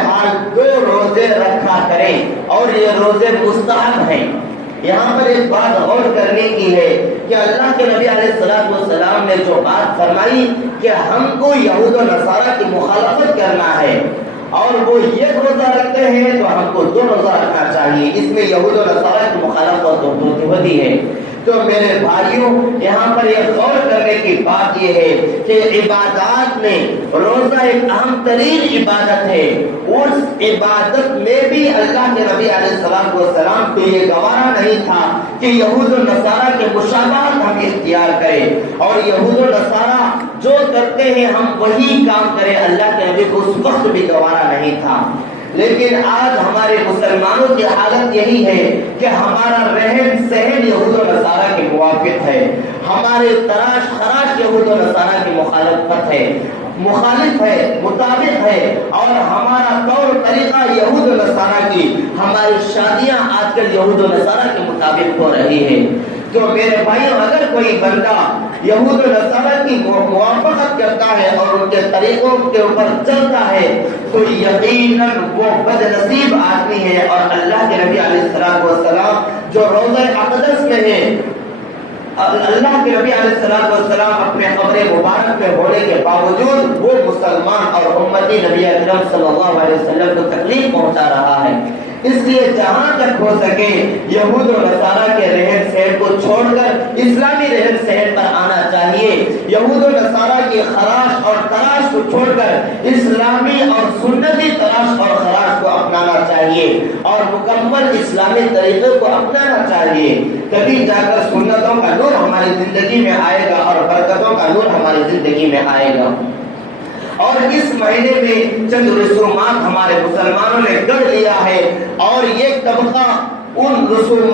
بہرحال 2 روزے رکھا کریں اور یہ روزے مستحب ہیں۔ یہاں پر ایک بات غور کرنے کی ہے کہ اللہ کے نبی علیہ السلام نے جو بات فرمائی کہ ہم کو یہود و نصارہ کی مخالفت کرنا ہے اور وہ ایک روزہ رکھتے ہیں تو ہم کو 2 روزہ رکھنا چاہیے، اس میں یہود و نصارہ کی مخالفت ہوتی ہے۔ تو میرے بھائیوں، یہاں پر یہ غور کرنے کی بات یہ ہے کہ عبادات میں روزہ ایک اہم ترین عبادت ہے۔ اس عبادت میں بھی اللہ کے نبی علیہ السلام کو یہ گوارا نہیں تھا کہ یہود و نصارہ کے مشابہت ہم اختیار کریں اور یہود و نصارہ جو کرتے ہیں ہم وہی کام کریں، اللہ کے نبی کو اس وقت بھی گوارا نہیں تھا۔ لیکن آج ہمارے مسلمانوں کی حالت یہی ہے کہ ہمارا رہن سہن یہود و نصارہ کے موافق ہے، ہمارے تراش خراش یہود و نصارہ کی مخالف ہے، مطابق ہے، اور ہمارا طور طریقہ یہود و نصارہ کی، ہماری شادیاں آج کل یہود و نصارہ کے مطابق ہو رہی ہے۔ تو میرے بھائیوں، اگر کوئی بندہ یہود و نصارہ کی موافقت کرتا ہے اور ان کے طریقوں کے اوپر چلتا ہے تو یقیناً وہ بد نصیب آدمی ہے، اور اللہ کے نبی علیہ السلام جو روضہ اقدس میں ہے، اللہ کے نبی علیہ السلام اپنے قبر مبارک میں ہونے کے باوجود وہ مسلمان اور امتی نبی اکرم صلی اللہ علیہ وسلم کو تکلیف پہنچا رہا ہے۔ اس لیے جہاں تک ہو سکے یہود و نصارہ کے رہن سہن کو چھوڑ کر اسلامی رہن سہن پر آنا چاہیے، یہود و نصارہ کی خراش اور تراش کو چھوڑ کر اسلامی اور سنتی تراش اور خراش کو اپنانا چاہیے اور مکمل اسلامی طریقے کو اپنانا چاہیے۔ تبھی جا کر سنتوں کا نور ہماری زندگی میں آئے گا اور برکتوں کا نور ہماری زندگی میں آئے گا۔ اور اس مہینے میں چند رسومات ہمارے مسلمانوں نے گڑھ لیا ہے، اور یہ طبقہ ان رسومات